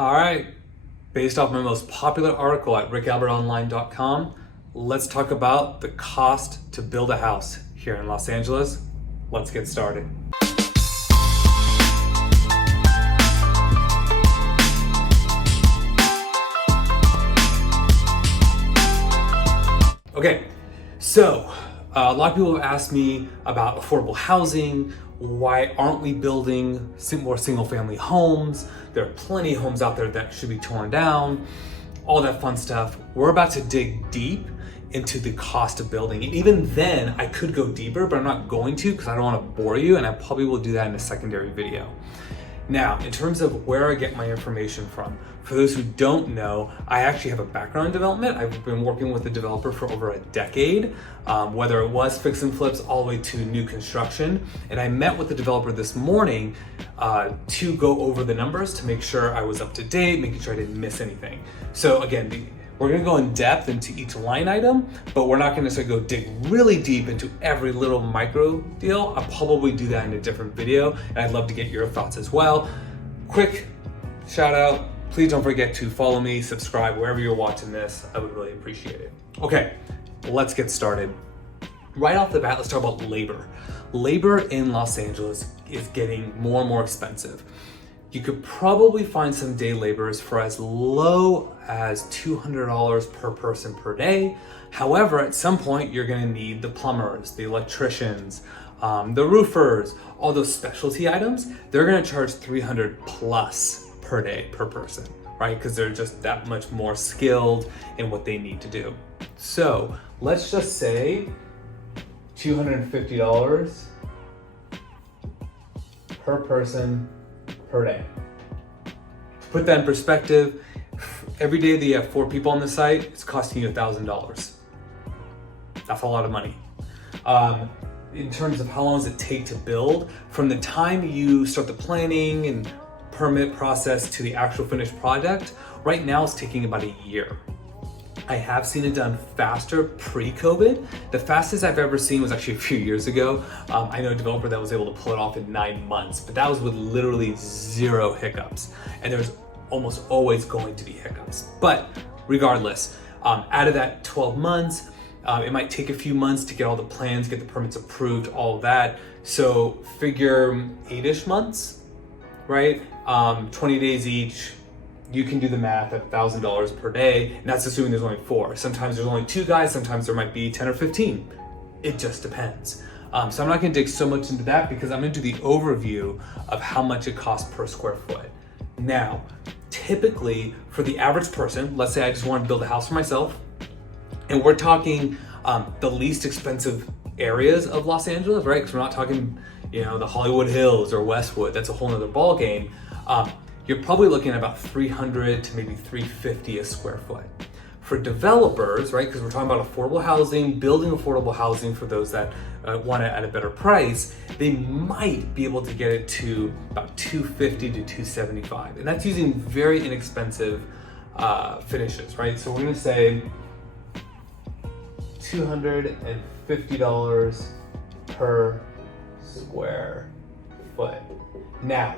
All right, based off my most popular article at rickalbertonline.com, let's talk about the cost to build a house here in Los Angeles. Let's get started. Okay, so a lot of people have asked me about affordable housing. Why aren't we building more single family homes? There are plenty of homes out there that should be torn down, all that fun stuff. We're about to dig deep into the cost of building. And even then I could go deeper, but I'm not going to because I don't want to bore you, and I probably will do that in a secondary video. Now, in terms of where I get my information from, for those who don't know, I actually have a background in development. I've been working with a developer for over a decade, whether it was fix and flips all the way to new construction. And I met with the developer this morning to go over the numbers to make sure I was up to date, making sure I didn't miss anything. So again, we're gonna go in depth into each line item, but we're not gonna necessarily go dig really deep into every little micro deal. I'll probably do that in a different video, and I'd love to get your thoughts as well. Quick shout out, please don't forget to follow me, subscribe wherever you're watching this. I would really appreciate it. Okay, let's get started. Right off the bat, let's talk about labor. Labor in Los Angeles is getting more and more expensive. You could probably find some day laborers for as low as $200 per person per day. However, at some point, you're gonna need the plumbers, the electricians, the roofers, all those specialty items. They're gonna charge 300 plus per day per person, right? Because they're just that much more skilled in what they need to do. So let's just say $250 per person per day. To put that in perspective, every day that you have 4 people on the site, it's costing you $1,000. That's a lot of money. In terms of how long does it take to build, from the time you start the planning and permit process to the actual finished project, right now it's taking about a year. I have seen it done faster pre-COVID. The fastest I've ever seen was actually a few years ago. I know a developer that was able to pull it off in 9 months, but that was with literally 0 hiccups. And there's almost always going to be hiccups. But regardless, out of that 12 months, it might take a few months to get all the plans, get the permits approved, all of that. So figure 8-ish months, right? 20 days each. You can do the math at $1,000 per day, and that's assuming there's only 4. Sometimes there's only 2 guys, sometimes there might be 10 or 15. It just depends. So I'm not gonna dig so much into that because I'm gonna do the overview of how much it costs per square foot. Now, typically for the average person, let's say I just wanna build a house for myself, and we're talking the least expensive areas of Los Angeles, right? Because we're not talking, the Hollywood Hills or Westwood. That's a whole nother ball game. You're probably looking at about $300 to maybe $350 a square foot. For developers, right, because we're talking about affordable housing, building affordable housing for those that want it at a better price, they might be able to get it to about $250 to $275. And that's using very inexpensive finishes, right? So we're gonna say $250 per square foot. Now,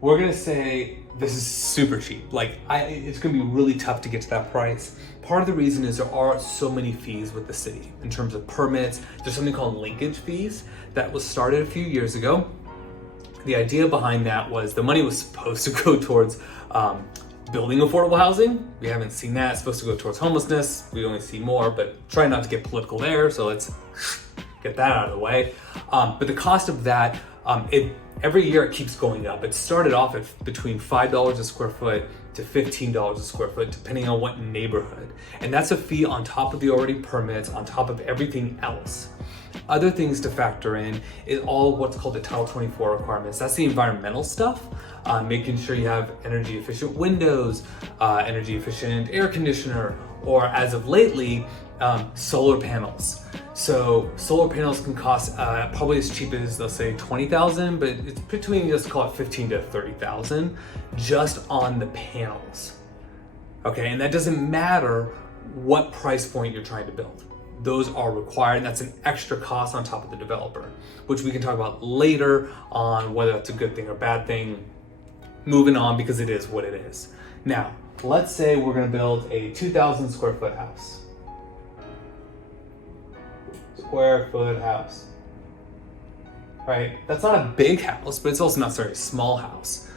we're gonna say this is super cheap. It's gonna be really tough to get to that price. Part of the reason is there are so many fees with the city in terms of permits. There's something called linkage fees that was started a few years ago. The idea behind that was the money was supposed to go towards building affordable housing. We haven't seen that. It's supposed to go towards homelessness. We only see more, but try not to get political there. So let's get that out of the way. But the cost of that, every year it keeps going up. It started off at between $5 a square foot to $15 a square foot, depending on what neighborhood. And that's a fee on top of the already permits, on top of everything else. Other things to factor in is all what's called the Title 24 requirements. That's the environmental stuff, making sure you have energy efficient windows, energy efficient air conditioner, or as of lately, solar panels. So solar panels can cost probably as cheap as, let's say, $20,000, but it's between, let's call it $15,000 to $30,000 just on the panels. Okay, and that doesn't matter what price point you're trying to build. Those are required, and that's an extra cost on top of the developer, which we can talk about later on whether that's a good thing or bad thing. moving on because it is what it is. Now, let's say we're gonna build a 2,000 square foot house. Square foot house. Right? That's not a big house, but it's also not a very small house.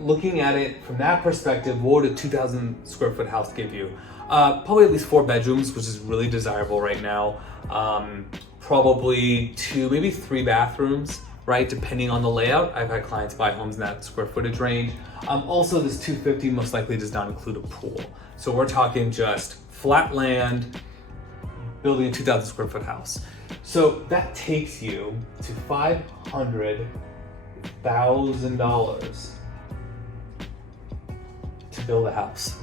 Looking at it from that perspective, what would a 2,000 square foot house give you? Probably at least 4 bedrooms, which is really desirable right now. Probably 2, maybe 3 bathrooms, right? Depending on the layout. I've had clients buy homes in that square footage range. Also, this 250 most likely does not include a pool. So we're talking just flat land, building a 2,000 square foot house. So that takes you to $500,000 to build a house.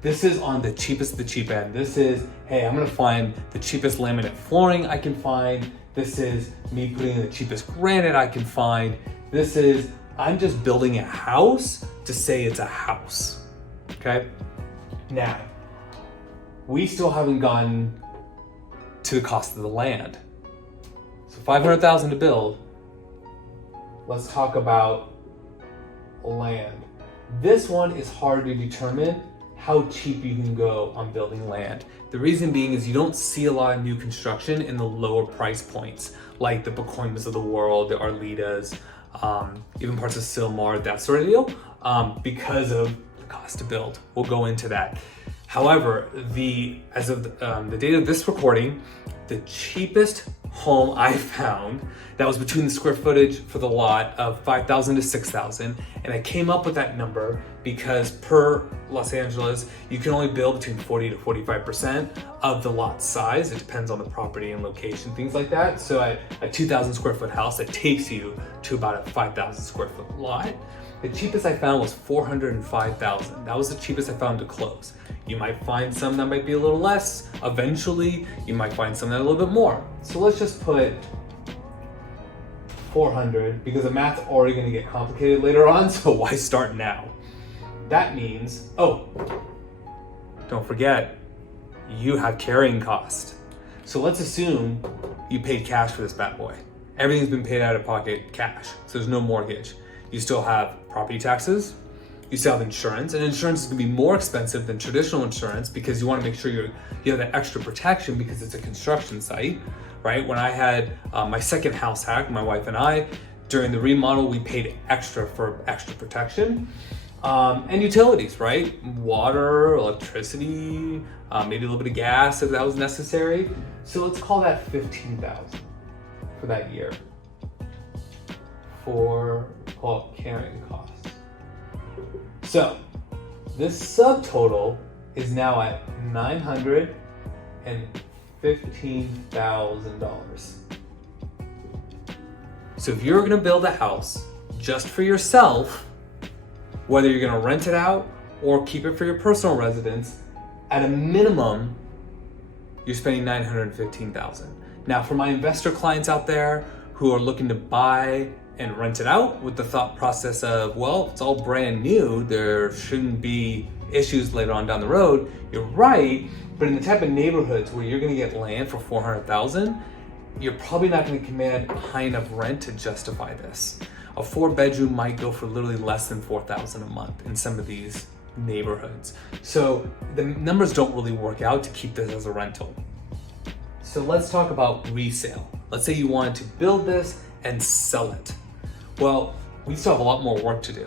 This is on the cheapest of the cheap end. This is, hey, I'm gonna find the cheapest laminate flooring I can find. This is me putting in the cheapest granite I can find. This is, I'm just building a house to say it's a house, okay? Now, we still haven't gotten to the cost of the land. So $500,000 to build. Let's talk about land. This one is hard to determine how cheap you can go on building land. The reason being is you don't see a lot of new construction in the lower price points, like the Pacoimas of the world, the Arlitas, even parts of Sylmar, that sort of deal, because of the cost to build. We'll go into that. However, as of the date of this recording, the cheapest home I found that was between the square footage for the lot of 5,000 to 6,000, and I came up with that number because per Los Angeles, you can only build between 40 to 45% of the lot size. It depends on the property and location, things like that. So at a 2,000 square foot house, that takes you to about a 5,000 square foot lot. The cheapest I found was 405,000. That was the cheapest I found to close. You might find some that might be a little less. Eventually, you might find some that are a little bit more. So let's just put 400 because the math's already gonna get complicated later on, so why start now? That means, oh, don't forget, you have carrying cost. So let's assume you paid cash for this bad boy. Everything's been paid out of pocket cash, so there's no mortgage. You still have property taxes, you still have insurance, and insurance is gonna be more expensive than traditional insurance because you wanna make sure you have that extra protection because it's a construction site, right? When I had my second house hack, my wife and I, during the remodel, we paid extra for extra protection. And utilities, right? Water, electricity, maybe a little bit of gas if that was necessary. So let's call that 15,000 for that year for carrying costs. So this subtotal is now at $915,000. So if you're gonna build a house just for yourself, whether you're gonna rent it out or keep it for your personal residence, at a minimum, you're spending $915,000. Now for my investor clients out there who are looking to buy and rent it out with the thought process of, well, it's all brand new, there shouldn't be issues later on down the road, you're right, but in the type of neighborhoods where you're gonna get land for $400,000, you're probably not gonna command a high enough rent to justify this. A 4-bedroom might go for literally less than $4,000 a month in some of these neighborhoods. So the numbers don't really work out to keep this as a rental. So let's talk about resale. Let's say you wanted to build this and sell it. Well, we still have a lot more work to do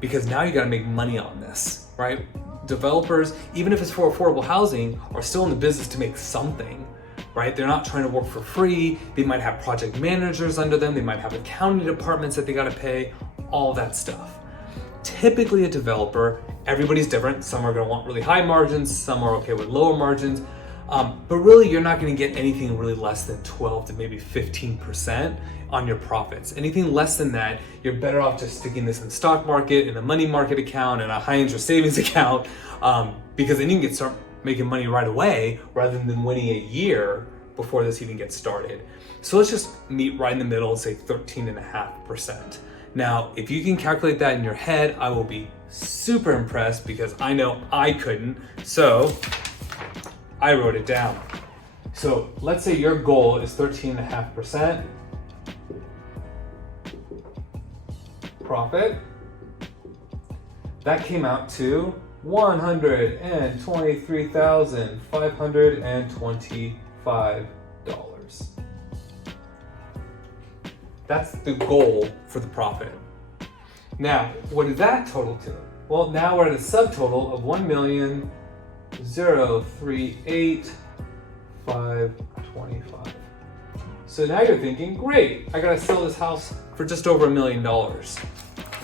because now you gotta make money on this, right? Developers, even if it's for affordable housing, are still in the business to make something, right? They're not trying to work for free. They might have project managers under them. They might have accounting departments that they gotta pay, all that stuff. Typically a developer, everybody's different. Some are gonna want really high margins, some are okay with lower margins. But really you're not gonna get anything really less than 12 to maybe 15% on your profits. Anything less than that, you're better off just sticking this in the stock market, in a money market account, in a high interest savings account, because then you can start making money right away rather than waiting a year before this even gets started. So let's just meet right in the middle and say 13.5%. Now, if you can calculate that in your head, I will be super impressed because I know I couldn't. So I wrote it down. So let's say your goal is 13.5% profit. That came out to $123,525. That's the goal for the profit. Now, what did that total to? Well, now we're at a subtotal of $1,038,525. So now you're thinking, great, I gotta sell this house for just over $1 million.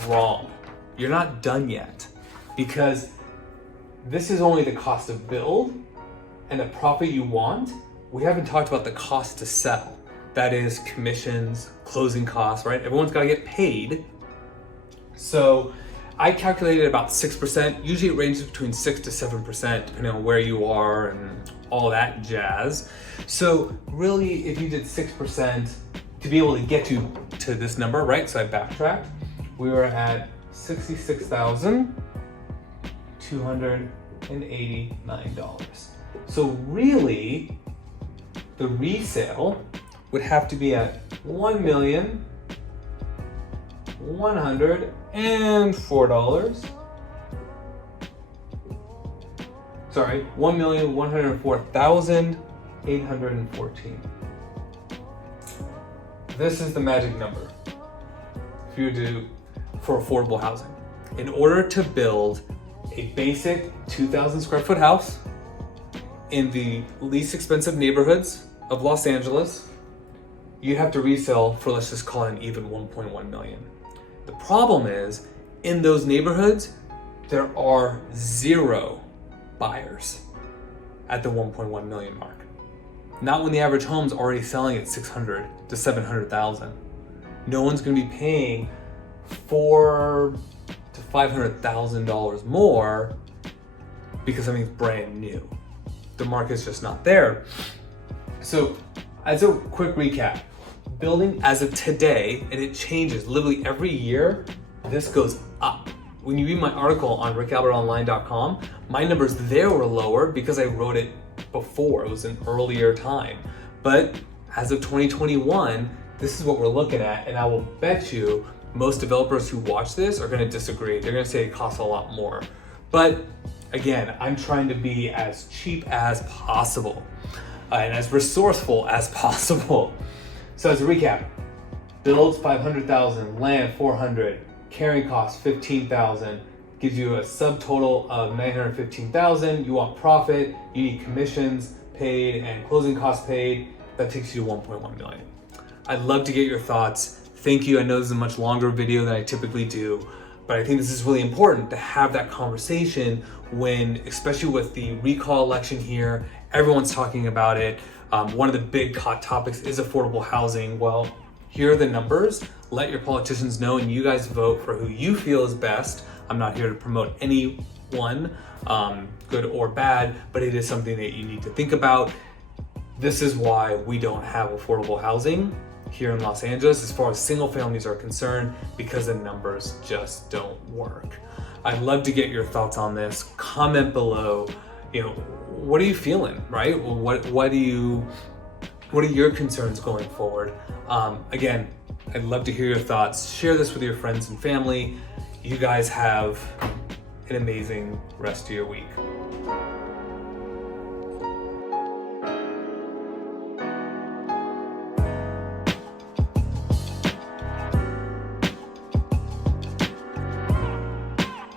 Wrong. You're not done yet, because this is only the cost of build and the profit you want. We haven't talked about the cost to sell. That is commissions, closing costs, right? Everyone's gotta get paid. So I calculated about 6%. Usually it ranges between 6 to 7%, depending on where you are and all that jazz. So really, if you did 6% to be able to get to this number, right? So I backtracked. We were at $66,289. So really, the resale would have to be at $1,104. Sorry, $1,104,814. This is the magic number for you to do for affordable housing. In order to build a basic 2,000 square foot house in the least expensive neighborhoods of Los Angeles, you have to resell for, let's just call it an even 1.1 million. The problem is, in those neighborhoods, there are 0 buyers at the 1.1 million mark. Not when the average home's already selling at 600 to 700,000. No one's gonna be paying $400,000 to $500,000 more because something's brand new. The market's just not there. So, as a quick recap, building as of today, and it changes literally every year, this goes up. When you read my article on rickalbertonline.com, my numbers there were lower because I wrote it before. It was an earlier time. But as of 2021, this is what we're looking at, and I will bet you most developers who watch this are gonna disagree. They're gonna say it costs a lot more. But again, I'm trying to be as cheap as possible and as resourceful as possible. So as a recap, builds 500,000, land 400, carrying costs 15,000, gives you a subtotal of 915,000. You want profit, you need commissions paid and closing costs paid. That takes you to 1.1 million. I'd love to get your thoughts. Thank you. I know this is a much longer video than I typically do, but I think this is really important to have that conversation when, especially with the recall election here, everyone's talking about it. One of the big hot topics is affordable housing. Well, here are the numbers. Let your politicians know, and you guys vote for who you feel is best. I'm not here to promote any one, good or bad, but it is something that you need to think about. This is why we don't have affordable housing here in Los Angeles as far as single families are concerned, because the numbers just don't work. I'd love to get your thoughts on this. Comment below. You know, what are you feeling, right? What are your concerns going forward? Again, I'd love to hear your thoughts. Share this with your friends and family. You guys have an amazing rest of your week.